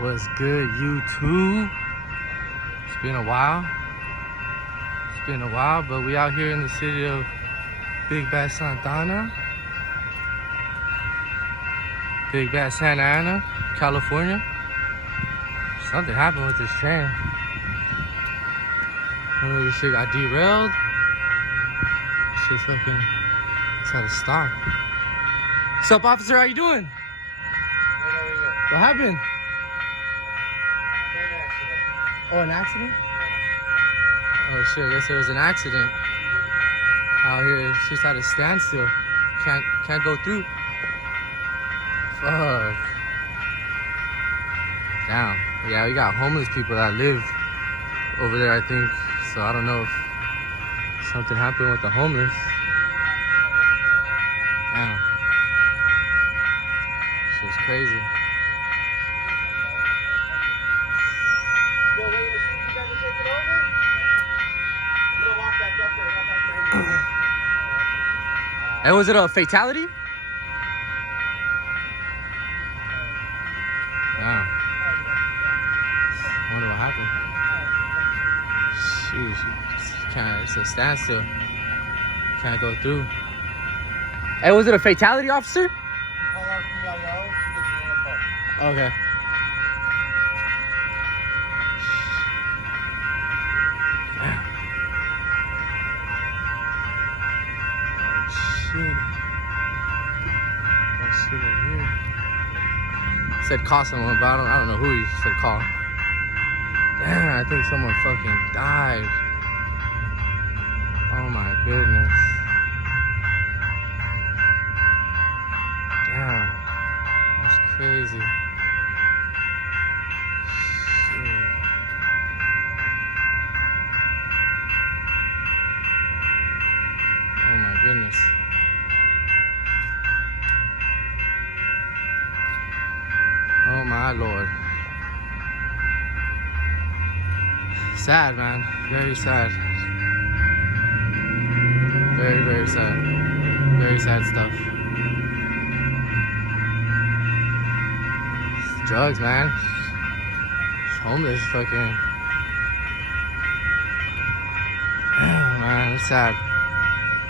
What's good, YouTube? It's been a while. But we out here in the city of Big Bad Santa Ana. Big Bad Santa Ana, California. Something happened with this train. I don't know, this shit got derailed. Shit's fucking, it's had to stop. What's up, officer? How you doing? Good, how are you? What happened? Train accident. Oh, an accident? Oh shit, I guess there was an accident out here. It's just at a standstill. Can't go through. Fuck. Damn. Yeah, we got homeless people that live over there, I think. So I don't know if something happened with the homeless. Damn. Shit's crazy. Still waiting to see if you guys are taking over? I'm gonna walk back up there. I got my friend. And was it a fatality? Damn. I wonder what happened. Shoot, can't, it's a standstill. Can't go through. Hey, was it a fatality, officer? Call our PIO to get the info. Okay. Damn. Oh, shit. That shit right here. Said call someone, but I don't know who he said call. Damn, I think someone fucking died. Oh my goodness. Damn. That's crazy. Shit. Oh my goodness. Oh my Lord. Sad, man. Very sad. Very, very sad. Very sad stuff. Drugs, man. Homeless fucking. Man, it's sad.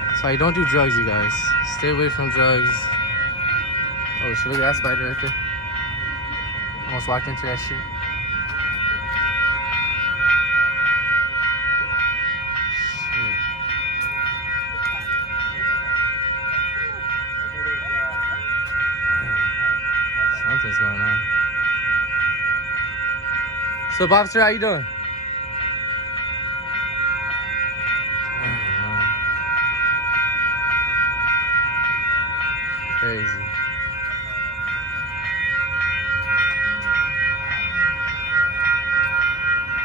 That's why you don't do drugs, you guys. Stay away from drugs. Oh shit, look at that spider right there. Almost walked into that shit. Something's going on. So, officer, how you doing? Crazy.